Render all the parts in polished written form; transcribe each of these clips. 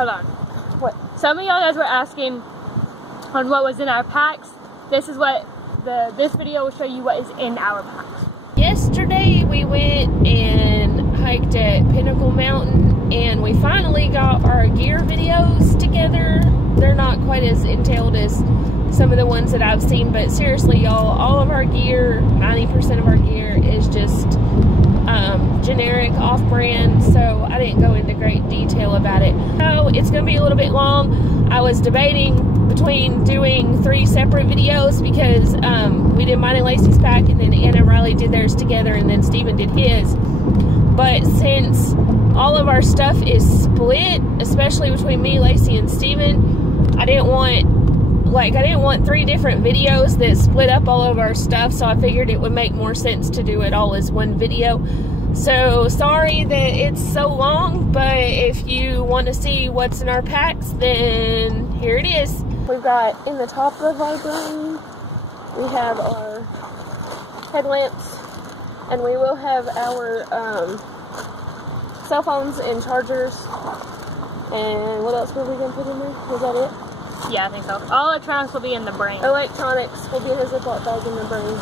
hold on. What? Some of y'all guys were asking on what was in our packs. This is what this video will show you what is in our packs. Yesterday we went and hiked at Pinnacle Mountain, and we finally got our gear videos together. They're not quite as entailed as some of the ones that I've seen, but seriously y'all, all of our gear, 90% of our gear is just generic, off-brand, so I didn't go into great detail about it. So it's going to be a little bit long. I was debating between doing 3 separate videos because we did mine and Lacey's pack, and then Anna and Riley did theirs together, and then Steven did his. But since all of our stuff is split, especially between me, Lacey, and Steven, I didn't want 3 different videos that split up all of our stuff, so I figured it would make more sense to do it all as one video. So sorry that it's so long, but if you want to see what's in our packs, then here it is. We've got in the top of our brain, we have our headlamps, and we will have our cell phones and chargers. And what else were we going to put in there? Was that it? Yeah, I think so. All electronics will be in the brain. Electronics will be in a Ziploc bag in the brain.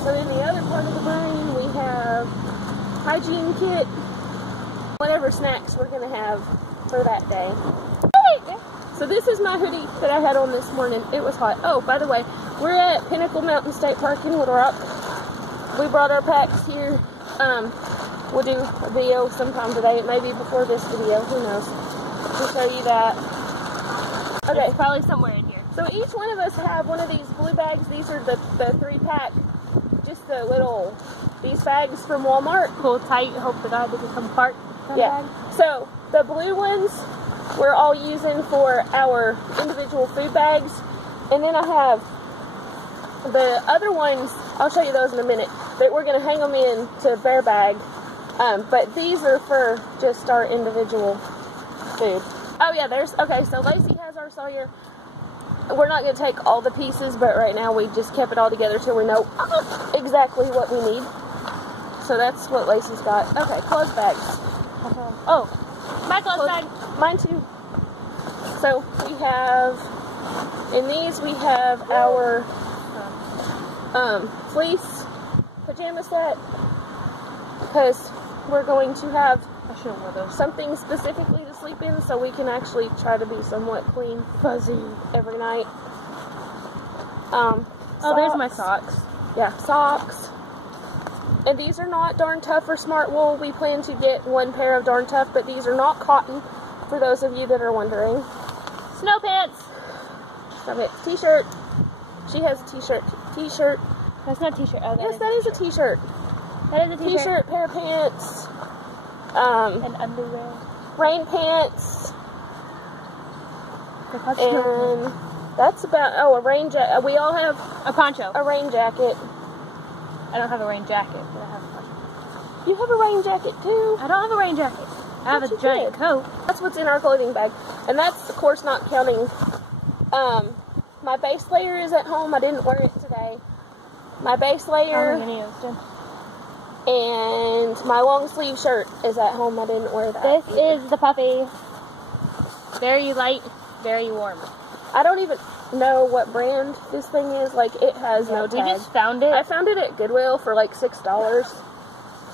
So in the other part of the brain, we have hygiene kit, whatever snacks we're going to have for that day. So this is my hoodie that I had on this morning. It was hot. Oh, by the way, we're at Pinnacle Mountain State Park in Little Rock. We brought our packs here. We'll do a video sometime today. It may be before this video. Who knows? We'll show you that. Okay. It's probably somewhere in here. So each one of us have one of these blue bags. These are the 3-pack, just the little, these bags from Walmart. Pull tight, hope to God they can come apart. Yeah. So the blue ones we're all using for our individual food bags. And then I have the other ones, I'll show you those in a minute, that we're going to hang them in to bear bag. But these are for just our individual food. Oh yeah, okay, so Lacey has our Sawyer. We're not going to take all the pieces, but right now we just kept it all together till we know exactly what we need. So that's what Lacey's got. Okay, clothes bags. Oh, my clothes bag. Mine too. So we have, in these we have our fleece pajama set, because we're going to have something specifically to sleep in, so we can actually try to be somewhat clean, fuzzy every night. Oh, there's my socks. Yeah, socks. And these are not Darn Tough or Smart Wool. We plan to get 1 pair of Darn Tough, but these are not cotton, for those of you that are wondering. Snow pants. Snow pants. T-shirt. She has a t-shirt. T-shirt. That's not a t-shirt. Oh, yes, that is a t-shirt. That is a t-shirt. T-shirt, pair of pants. And underwear. Rain pants. And that's about, a rain jacket. We all have a poncho. A rain jacket. I don't have a rain jacket, but I have a poncho. You have a rain jacket too? I don't have a rain jacket. I have a giant coat. That's what's in our clothing bag. And that's, of course, not counting, my base layer is at home. I didn't wear it today. My base layer. And my long sleeve shirt is at home. I didn't wear that. This is the puffy. Very light, very warm. I don't even know what brand this thing is. Like, it has no tag. You just found it? I found it at Goodwill for like $6.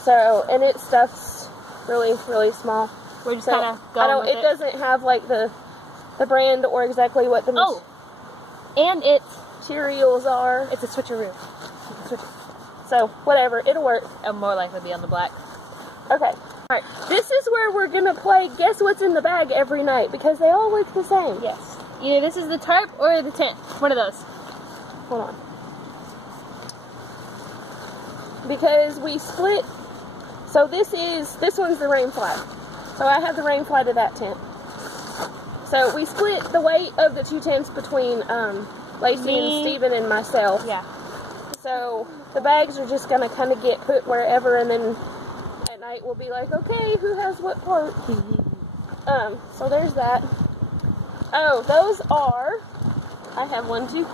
So, and it stuff's really, really small. We're just kind of going with it. It doesn't have like the brand or exactly what the and its materials are. It's a switcheroo. You can switch it. So, whatever, it'll work. It'll more likely be on the black. Okay. Alright, this is where we're gonna play Guess What's in the Bag every night, because they all look the same. Yes. Either this is the tarp or the tent. One of those. Hold on. Because we split, so this one's the rain fly. So I have the rain fly to that tent. So we split the weight of the 2 tents between Lacey and Steven and myself. Yeah. So the bags are just gonna kind of get put wherever, and then at night we'll be like, okay, who has what part? So there's that. Oh, those are, I have one too.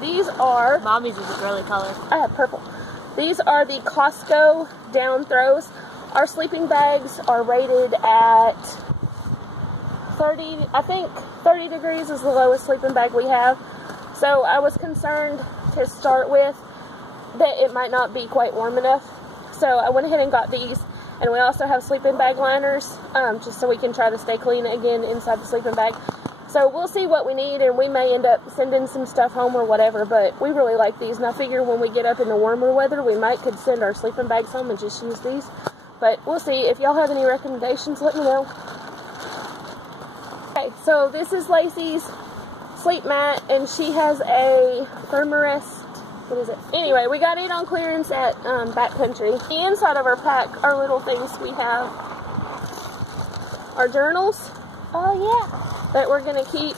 These are, Mommy's is a girly color. I have purple. These are the Costco down throws. Our sleeping bags are rated at 30, I think 30 degrees is the lowest sleeping bag we have. So I was concerned to start with that it might not be quite warm enough. So I went ahead and got these. And we also have sleeping bag liners, just so we can try to stay clean again inside the sleeping bag. So we'll see what we need, and we may end up sending some stuff home or whatever, but we really like these. And I figure when we get up in the warmer weather, we might could send our sleeping bags home and just use these. But we'll see. If y'all have any recommendations, let me know. Okay, so this is Lacey's sleep mat, and she has a thermarest. What is it? Anyway, we got it on clearance at Backcountry. The inside of our pack are little things. We have our journals. Oh yeah. That we're going to keep.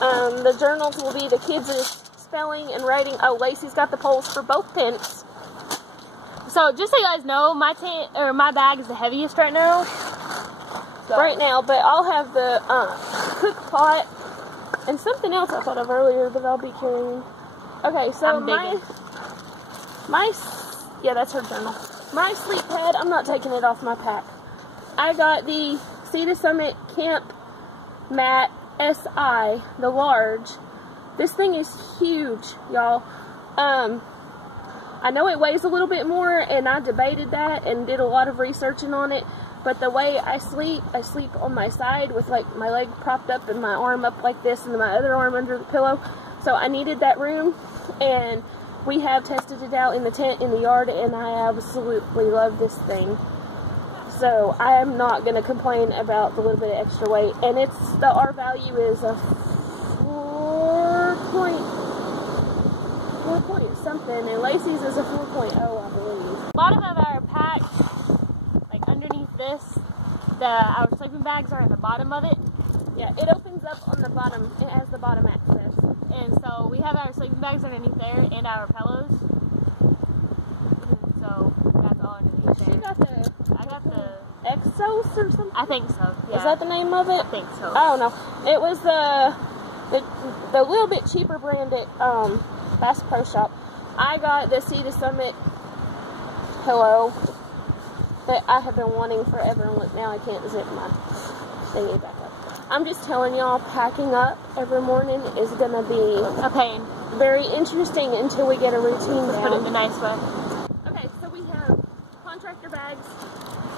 The journals will be the kids' spelling and writing. Oh, Lacey's got the poles for both tents. So just so you guys know, my tent or my bag is the heaviest right now. So. Right now, but I'll have the cook pot and something else I thought of earlier that I'll be carrying. Okay, so yeah, that's her journal. My sleep pad, I'm not taking it off my pack. I got the Sea to Summit Camp Mat SI, the large. This thing is huge, y'all. I know it weighs a little bit more, and I debated that and did a lot of researching on it, but the way I sleep on my side with like my leg propped up and my arm up like this and my other arm under the pillow. So I needed that room, and we have tested it out in the tent in the yard, and I absolutely love this thing. So I am not going to complain about the little bit of extra weight, and it's the R value is a 4 point something, and Lacey's is a 4.0, I believe. A lot of our packs, like underneath this, our sleeping bags are at the bottom of it. Yeah, it opens up on the bottom. It has the bottom access. And so we have our sleeping bags underneath there and our pillows. So that's all underneath there. I got the Exos or something? I think so. Yeah. Is that the name of it? I think so. I don't know. It was the little bit cheaper brand at Bass Pro Shop. I got the Sea to Summit pillow that I have been wanting forever, and look, now I can't zip my thingy back up. I'm just telling y'all, packing up every morning is going to be a pain. Very interesting until we get a routine down. Put it the nice way. Okay, so we have contractor bags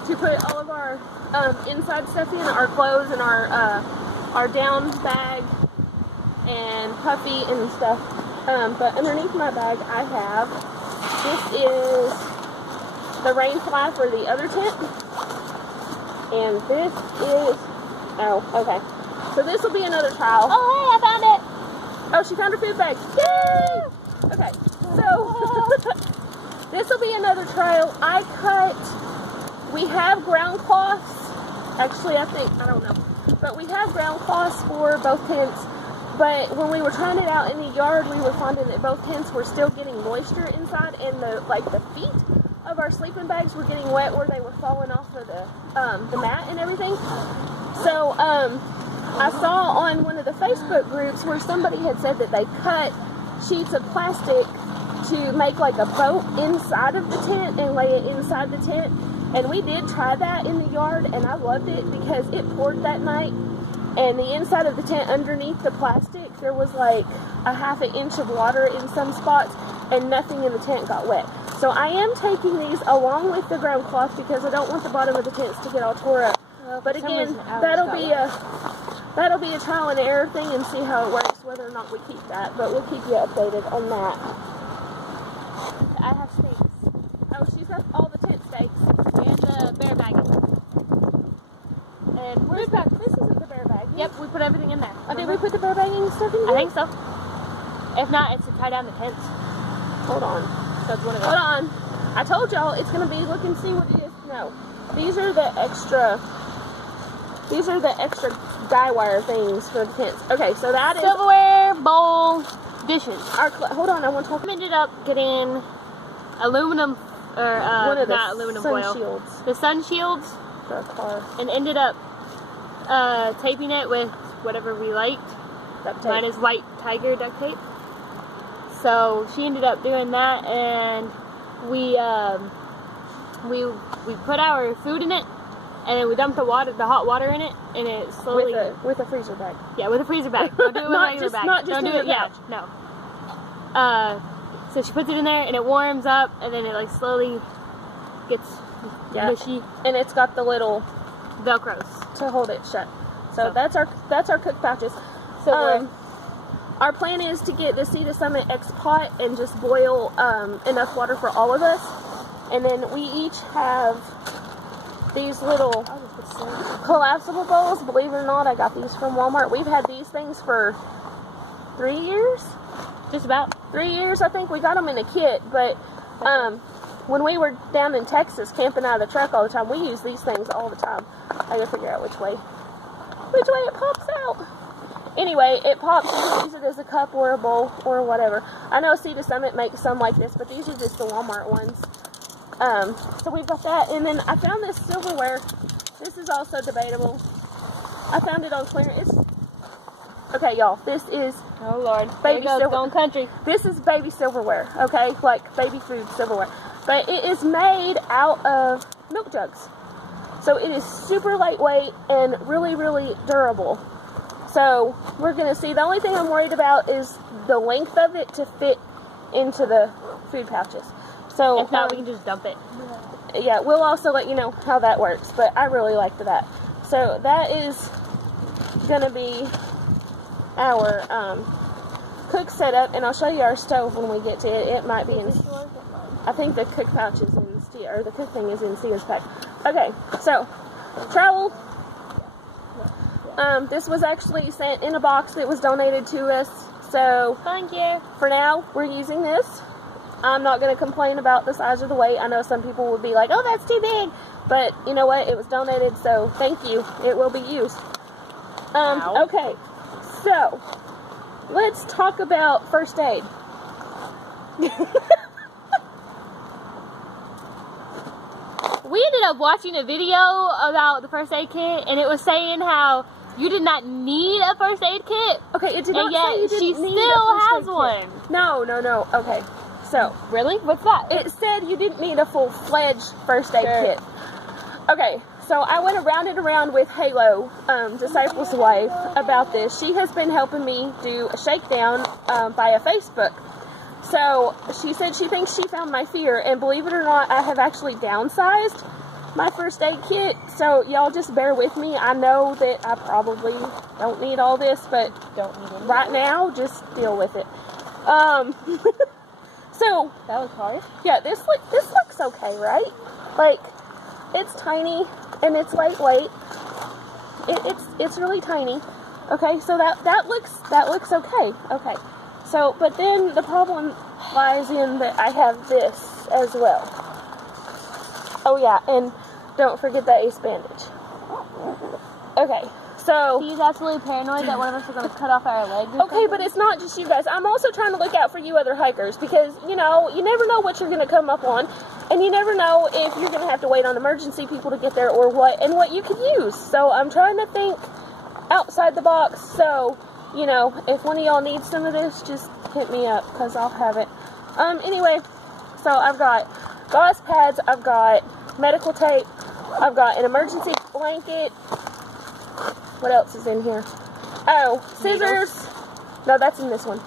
to put all of our inside stuff in, our clothes and our down bag and puffy and stuff. But underneath my bag I have, this is the rain fly for the other tent. And this is, oh, okay. So this will be another trial. Oh, hey, I found it. Oh, she found her food bag. Yay! Okay, so this will be another trial. We have ground cloths. Actually, I don't know. But we have ground cloths for both tents. But when we were trying it out in the yard, we were finding that both tents were still getting moisture inside, and the feet of our sleeping bags were getting wet where they were falling off of the mat and everything. So I saw on one of the Facebook groups where somebody had said that they cut sheets of plastic to make like a boat inside of the tent and lay it inside the tent. And we did try that in the yard, and I loved it because it poured that night. And the inside of the tent, underneath the plastic, there was like a ½ inch of water in some spots, and nothing in the tent got wet. So I am taking these along with the ground cloth because I don't want the bottom of the tents to get all tore up. But again, that'll be a trial and error thing and see how it works, whether or not we keep that. But we'll keep you updated on that. I have stakes. Oh, she's got all the tent stakes. And the bear bag. And where's that? This isn't the bear bag. Yep, we put everything in there. Oh, did we put the bear bagging stuff in there? I think so. If not, it's to tie down the tents. Hold on. So it's one of those. Hold on. I told y'all it's going to be, look and see what it is. No. These are the extra guy wire things for the tents. Okay, so that is silverware, bowl, dishes. Hold on, I want to talk. We ended up getting aluminum, or one of the not aluminum sun foil. shields. The sun shields. For a car. And ended up taping it with whatever we liked. Duct tape. Mine is white tiger duct tape. So she ended up doing that, and we put our food in it, and then we dump the hot water in it, and it slowly with a freezer bag. Yeah, with a freezer bag. Don't do it with a regular bag. Not just Don't do it. Yeah, no. So she puts it in there, and it warms up, and then it like slowly gets mushy. And it's got the little Velcros to hold it shut. So that's our cook pouches. So our plan is to get the Sea to Summit X pot and just boil enough water for all of us, and then we each have these little collapsible bowls. Believe it or not, I got these from Walmart. We've had these things for 3 years. Just about 3 years, I think. We got them in a kit, but when we were down in Texas camping out of the truck all the time, we use these things all the time. I gotta figure out which way it pops out. Anyway, it pops, you can use it as a cup or a bowl or whatever. I know Sea to Summit makes some like this, but these are just the Walmart ones. So we've got that, and then I found this silverware. This is also debatable. I found it on clearance. Okay, y'all, this is baby silverware. Country. This is baby silverware, okay? Like baby food silverware. But it is made out of milk jugs. So it is super lightweight and really, really durable. So we're going to see. The only thing I'm worried about is the length of it to fit into the food pouches. So if not, we can just dump it. Yeah, we'll also let you know how that works. But I really liked that. So that is going to be our cook setup, and I'll show you our stove when we get to it. It might be in. I think the cook pouch is in the cook thing is in Steve's pack. Okay, so trowel. This was actually sent in a box that was donated to us. So thank you. For now, we're using this. I'm not going to complain about the size or the weight. I know some people would be like, "Oh, that's too big," but you know what? It was donated, so thank you. It will be used. Okay, so let's talk about first aid. We ended up watching a video about the first aid kit, and it was saying how you did not need a first aid kit. Okay, it did not say you didn't need a first aid kit. She still has one. No. Okay, so. Really? What's that? It said you didn't need a full-fledged first aid kit. Okay, so I went around and around with Halo, Disciple's wife, about this. She has been helping me do a shakedown via Facebook. So she said she thinks she found my fear, and believe it or not, I have actually downsized my first aid kit. So y'all just bear with me. I know that I probably don't need all this, but right now, just deal with it. So that was hard. Yeah, this looks okay, right? Like, it's tiny and it's lightweight. It's really tiny. Okay, so that looks okay. Okay. So, but then the problem lies in that I have this as well. Oh yeah, and don't forget the ace bandage. Okay, so he's absolutely paranoid that one of us is going to cut off our leg. Okay, but it's not just you guys. I'm also trying to look out for you other hikers, because you know, you never know what you're going to come up on, and you never know if you're going to have to wait on emergency people to get there or what, and what you could use. So I'm trying to think outside the box. So, you know, if one of y'all needs some of this, just hit me up, because I'll have it. Anyway, so I've got gauze pads, I've got medical tape, I've got an emergency blanket. What else is in here? Oh, scissors. No, that's in this one.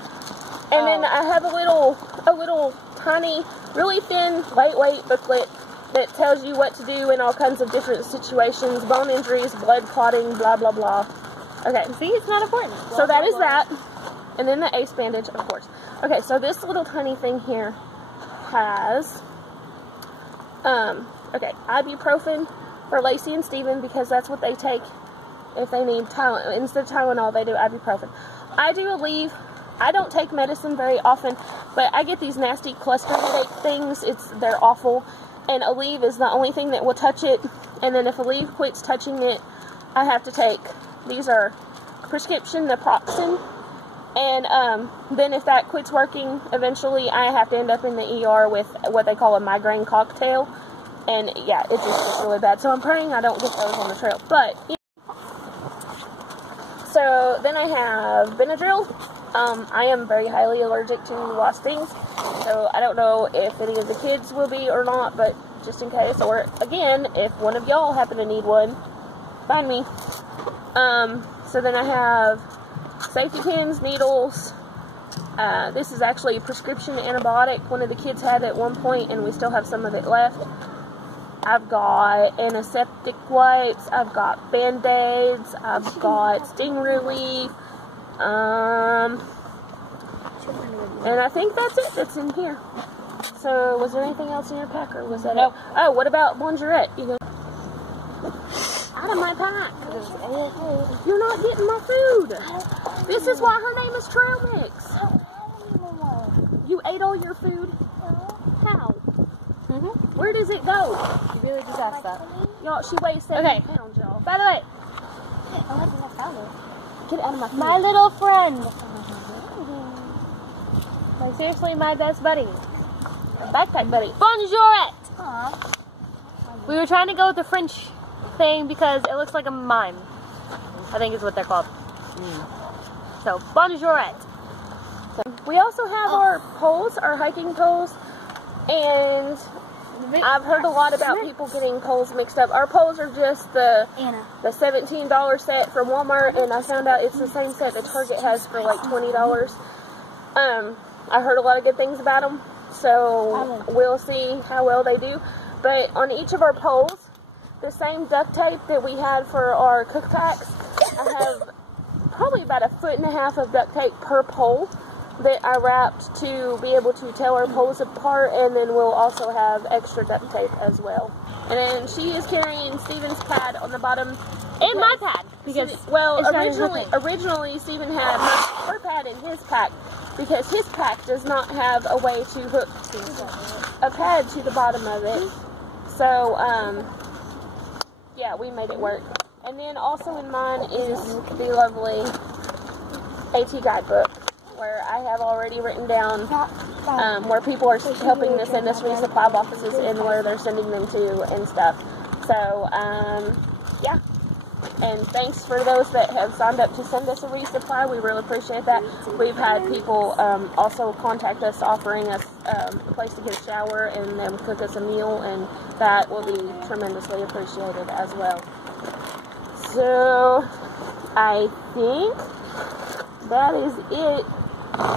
And then I have a little tiny, really thin, lightweight booklet that tells you what to do in all kinds of different situations, bone injuries, blood clotting, blah, blah, blah. Okay. See, it's not important. So that is that. And then the ace bandage, of course. Okay, so this little tiny thing here has, okay, ibuprofen for Lacey and Steven, because that's what they take if they need Tylenol. Instead of Tylenol, they do ibuprofen. I do Aleve. I don't take medicine very often, but I get these nasty cluster headache things. They're awful. And Aleve is the only thing that will touch it. And then if Aleve quits touching it, I have to take, these are prescription naproxen. And then if that quits working, eventually I have to end up in the ER with what they call a migraine cocktail. And yeah, it just gets really bad. So I'm praying I don't get those on the trail. But, you know. So then I have Benadryl. I am very highly allergic to lost things. So I don't know if any of the kids will be or not, but just in case. Or, again, if one of y'all happen to need one, find me. So then I have safety pins, needles. This is actually a prescription antibiotic one of the kids had at one point, and we still have some of it left. I've got antiseptic wipes, I've got band-aids, I've got sting relief, and I think that's it that's in here. So, was there anything else in your pack, or was that it? Oh, what about Bonjourette? You go out of my pack. You're not getting my food. This is why her name is Trail Mix. You ate all your food? How? Where does it go? You really just asked that. Y'all, she weighs 70 pounds, y'all. By the way, Get out of my food. my little friend. Like, seriously, my best buddy. A backpack buddy. Bonjourette! We were trying to go with the French thing because it looks like a mime. I think is what they're called. So, Bonjourette. We also have our poles, our hiking poles, and I've heard a lot about people getting poles mixed up. Our poles are just the $17 set from Walmart, and I found out it's the same set that Target has for like $20. I heard a lot of good things about them, so we'll see how well they do. But on each of our poles, the same duct tape that we had for our cook packs, I have probably about 1.5 feet of duct tape per pole that I wrapped to be able to tell our poles apart, and then we'll also have extra duct tape as well. And then she is carrying Steven's pad on the bottom. And my pad, because originally Steven had her pad in his pack, because his pack does not have a way to hook a pad to the bottom of it. So, yeah, we made it work. And then also in mine is the lovely AT guidebook, where I have already written down where people are helping to send us resupply boxes and where they're sending them to and stuff. So, yeah. And thanks for those that have signed up to send us a resupply. We really appreciate that. We've had people also contact us offering us a place to get a shower and then cook us a meal, and that will be tremendously appreciated as well. So, I think that is it.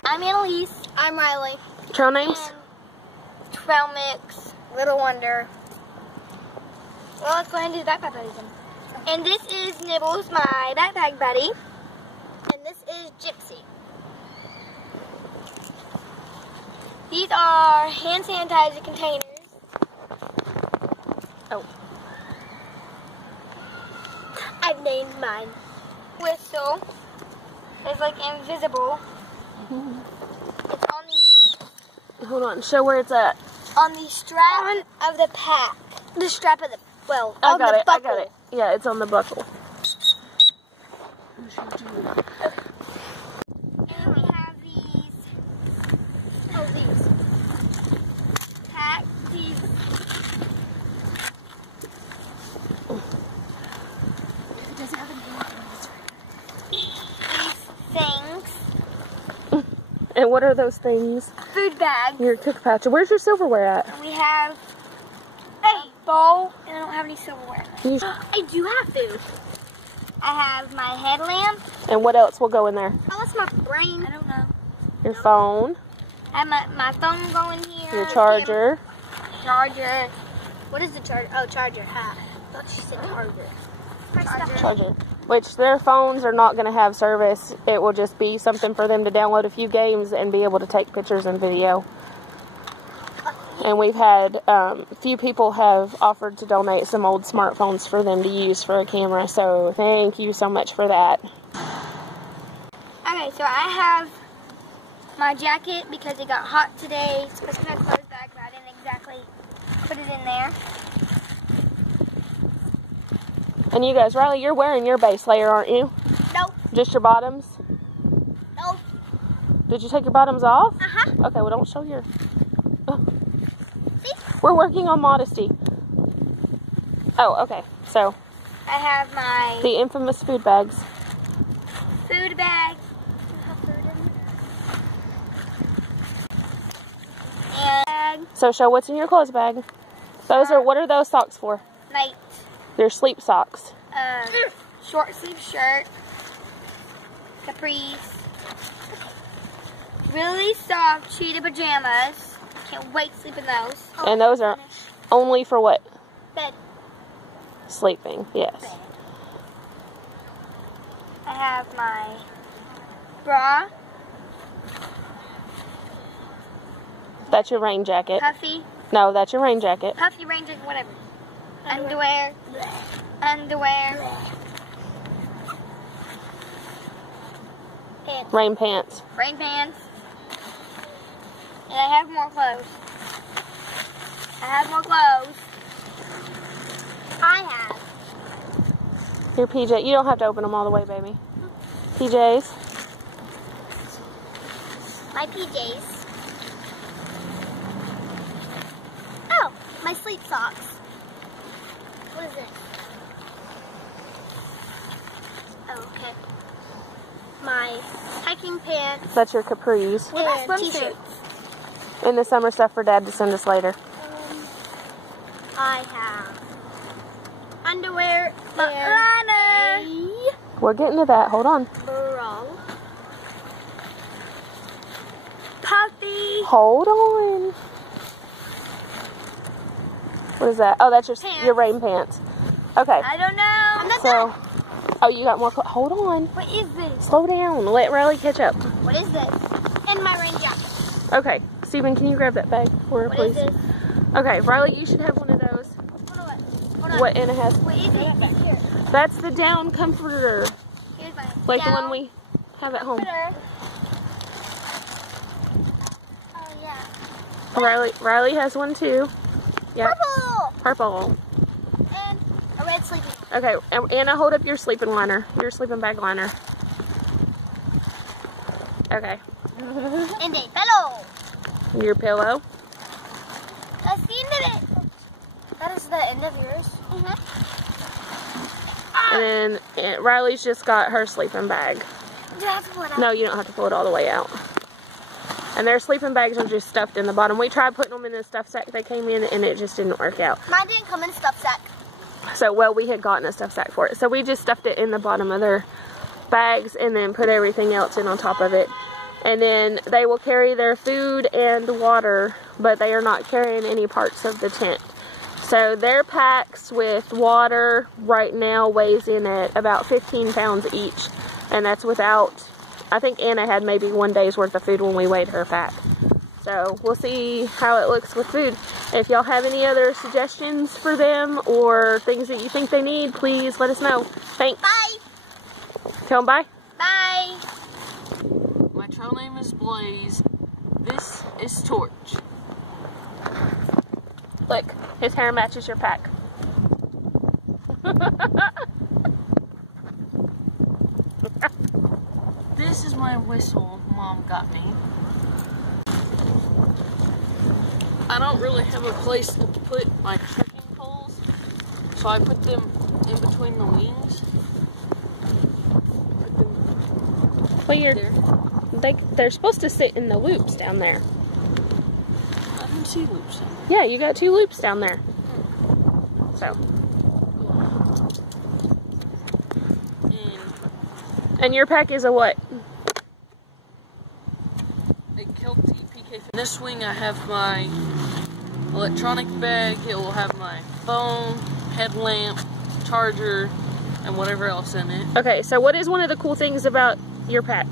I'm Annalise. I'm Riley. Trail names? And Trail Mix, Little Wonder. Well, let's go ahead and do the backpack buddies then. And this is Nibbles, my backpack buddy. And this is Gypsy. These are hand sanitizer containers. Oh. I've named mine Whistle. It's like invisible. It's on the... Hold on, show where it's at. On the strap of the pack. The strap of the... Well, I on got the it, buckle. I got it. Yeah, it's on the buckle. And we have these... Oh, these. Pack. These things. And what are those things? Food bags. Your cook pouch. Where's your silverware at? And we have a bowl, and I don't have any silverware. I do have food. I have my headlamp. And what else will go in there? Oh, that's my brain. I don't know. Your phone. I have my phone going here. Your charger. Charger. What is the charger? Oh, charger. I thought you said charger. Charger. Which their phones are not going to have service. It will just be something for them to download a few games and be able to take pictures and video. And we've had a few people have offered to donate some old smartphones for them to use for a camera. So thank you so much for that. Okay, so I have my jacket because it got hot today. It's supposed to be my clothes bag, but I didn't exactly put it in there. And you guys, Riley, you're wearing your base layer, aren't you? Nope. Just your bottoms? Nope. Did you take your bottoms off? Uh-huh. Okay, well, don't show your... Oh. See? We're working on modesty. Oh, okay. So, I have my the infamous food bags. food bag. And So, show what's in your clothes bag. Those are, what are those socks for? Night. They're sleep socks. Short sleeve shirt. Capris. Really soft cheetah pajamas. Can't wait to sleep in those. And those are only for what? Bed. Sleeping, yes. Bed. I have my bra. That's your rain jacket. Puffy. No, that's your rain jacket. Puffy, rain jacket, whatever. Underwear. Underwear. Pants. Rain pants. Rain pants. And I have more clothes. I have more clothes. I have. Your PJ. You don't have to open them all the way, baby. PJs. My PJs. Oh, my sleep socks. What is this? Oh, okay. My hiking pants. That's your capris. And t-shirts. And the summer stuff for Dad to send us later. I have underwear and We're getting to that. Hold on. bra. Puffy. Hold on. What is that? Oh, that's your rain pants. Okay. I don't know. I'm not So, oh, you got more. Hold on. What is this? Slow down. Let Riley catch up. What is this? And my rain jacket. Okay. Stephen, can you grab that bag for her, What please? is this? Okay, Riley, you should have one of those. Hold on. What Anna has. What is it? Here. That's the down comforter. Here's my Like the down one we have at home. comforter. Oh yeah. Riley has one too. Yeah. Purple. Purple. And a red sleeping. Okay, Anna, hold up your sleeping liner. Your sleeping bag liner. Okay. And a pillow. Your pillow. That's the end of it. That is the end of yours. And then Riley's just got her sleeping bag. That's what I. No, you don't have to pull it all the way out. And their sleeping bags are just stuffed in the bottom. We tried putting them in the stuff sack they came in, and it just didn't work out. Mine didn't come in a stuff sack. So, well, we had gotten a stuff sack for it. So we just stuffed it in the bottom of their bags and then put everything else in on top of it. And then they will carry their food and water, but they are not carrying any parts of the tent. So their packs with water right now weighs in at about 15 pounds each. And that's without, I think Anna had maybe 1 day's worth of food when we weighed her pack. So we'll see how it looks with food. If y'all have any other suggestions for them or things that you think they need, please let us know. Thanks. Bye. Tell them bye. Bye. My trail name is Blaze. This is Torch. Look, his hair matches your pack. This is my whistle Mom got me. I don't really have a place to put my trekking poles, so I put them in between the wings. Well, they're supposed to sit in the loops down there. I didn't see loops down there. Yeah, you got 2 loops down there. So. And your pack is a what? A Kelty PK. In this wing I have my electronic bag. It will have my phone, headlamp, charger, and whatever else in it. Okay, so what is one of the cool things about your pack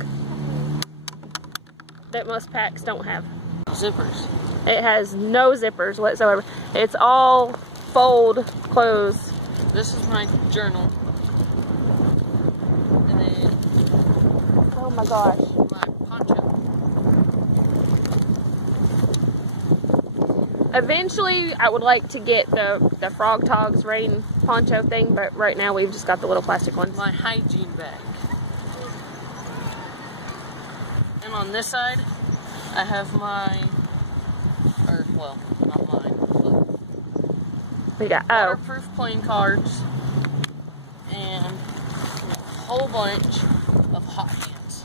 that most packs don't have? Zippers. It has no zippers whatsoever. It's all fold clothes. This is my journal. And then, oh my gosh, my poncho. Eventually, I would like to get the Frog Togs rain poncho thing, but right now we've just got the little plastic ones. My hygiene bag. And on this side, I have my, or well, not mine, but we got waterproof playing cards and a whole bunch of hot hands.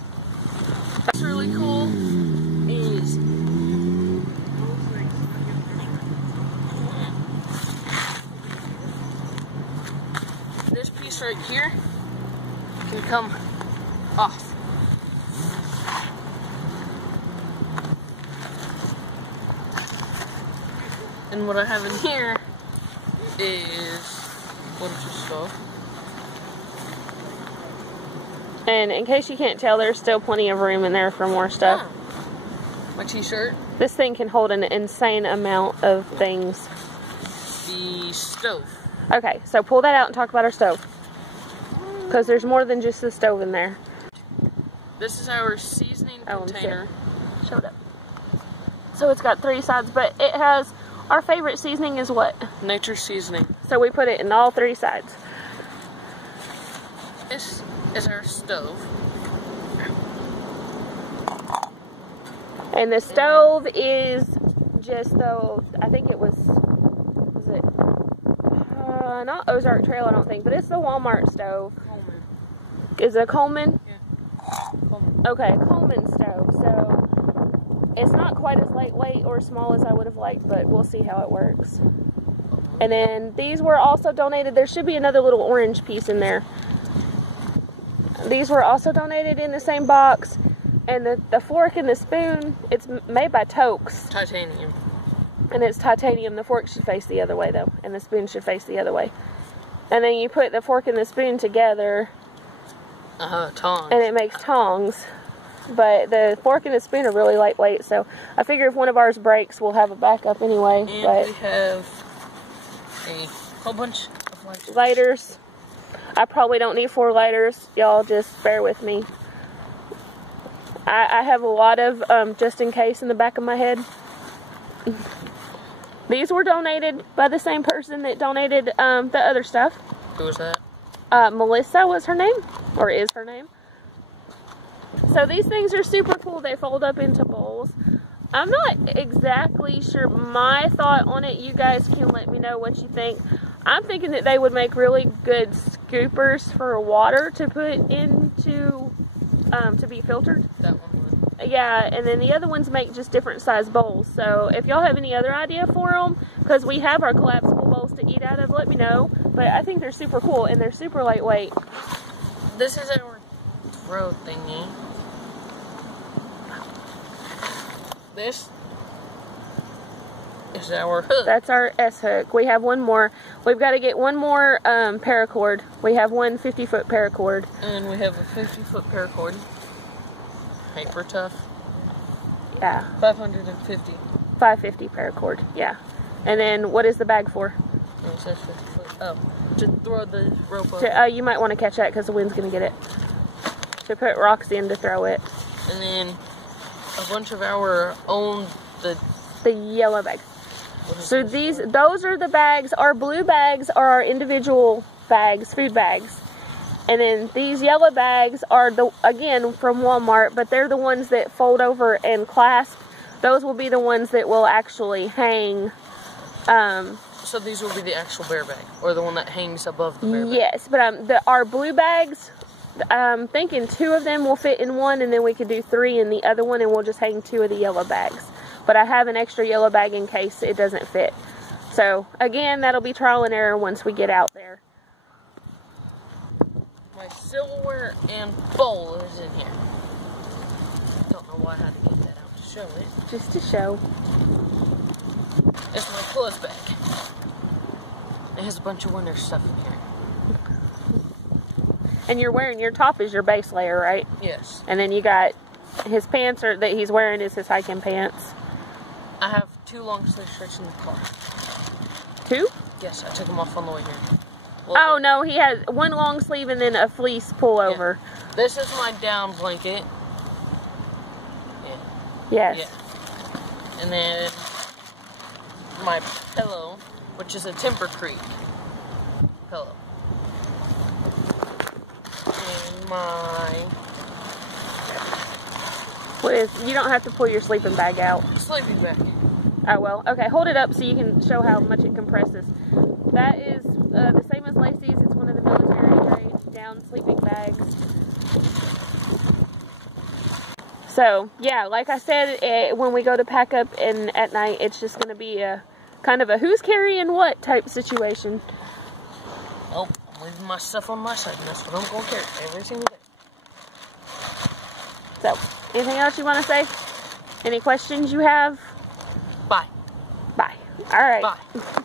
What's really cool is can come off. And what I have in here is a bunch of stuff. And in case you can't tell, there's still plenty of room in there for more stuff. Ah, my t-shirt. This thing can hold an insane amount of things. The stove. Okay, so pull that out and talk about our stove. Because there's more than just the stove in there. This is our seasoning container. Show it up. So it's got 3 sides, but it has, our favorite seasoning is what? Nature seasoning. So we put it in all 3 sides. This is our stove. And the stove is just though, I think it was it? Not Ozark Trail, I don't think, but it's the Walmart stove. Coleman. Is it Coleman? Yeah. Coleman. Okay, Coleman stove. So it's not quite as lightweight or small as I would have liked, but we'll see how it works. And then these were also donated. There should be another little orange piece in there. These were also donated in the same box. And the fork and the spoon, it's made by Tokes. Titanium. And it's titanium. The fork should face the other way, though. And the spoon should face the other way. And then you put the fork and the spoon together. Tongs. And it makes tongs. But the fork and the spoon are really lightweight. So I figure if one of ours breaks, we'll have a backup anyway. And but we have a whole bunch of lighters. Lighters. I probably don't need 4 lighters. Y'all just bear with me. I have a lot of just in case in the back of my head. These were donated by the same person that donated the other stuff. Who was that? Melissa was her name, or is her name. So these things are super cool. They fold up into bowls. I'm not exactly sure my thought on it. You guys can let me know what you think. I'm thinking that they would make really good scoopers for water to put into, to be filtered. That one would. Yeah, and then the other ones make just different size bowls. So if y'all have any other idea for them, because we have our collapsible bowls to eat out of, let me know. But I think they're super cool and they're super lightweight. This is our throw thingy. This is our hook. That's our S-hook. We have one more. We've got to get one more paracord. We have one 50-foot paracord. And we have a 50-foot paracord. Hyper tough. Yeah. 550. 550 paracord. Yeah. And then what is the bag for? Oh, it says 50 foot. Oh, to throw the rope over. You might want to catch that because the wind's going to get it. To put rocks in to throw it. And then a bunch of our own the yellow bag. So those are the bags. Our blue bags are our individual bags, food bags. And then these yellow bags are, again, from Walmart, but they're the ones that fold over and clasp. Those will be the ones that will actually hang. So these will be the actual bear bag, or the one that hangs above the bear bag? Yes, but our blue bags, I'm thinking 2 of them will fit in one, and then we could do 3 in the other one, and we'll just hang 2 of the yellow bags. But I have an extra yellow bag in case it doesn't fit. So, again, that'll be trial and error once we get out there. My silverware and bowl is in here. Don't know why I had to get that out to show it. Just to show. It's my clothes bag. It has a bunch of winter stuff in here. And you're wearing, your top is your base layer, right? Yes. And then you got his pants that he's wearing is his hiking pants. I have 2 long sleeve shirts in the car. 2? Yes, I took them off on the way here. Oh no, he has 1 long sleeve and then a fleece pullover. Yeah. This is my down blanket. Yeah. Yes. Yeah. And then my pillow, which is a Timber Creek pillow. And my you don't have to pull your sleeping bag out. sleeping bag. Oh well, okay, hold it up so you can show how much it compresses. That is the same as Lacey's. It's one of the military grade down sleeping bags. So yeah, like I said, when we go to pack up and at night, it's just going to be a kind of a who's carrying what type situation. Oh, I'm leaving my stuff on my side, and that's what I'm going to carry every single day. So, anything else you want to say? Any questions you have? Bye. Bye. All right. Bye.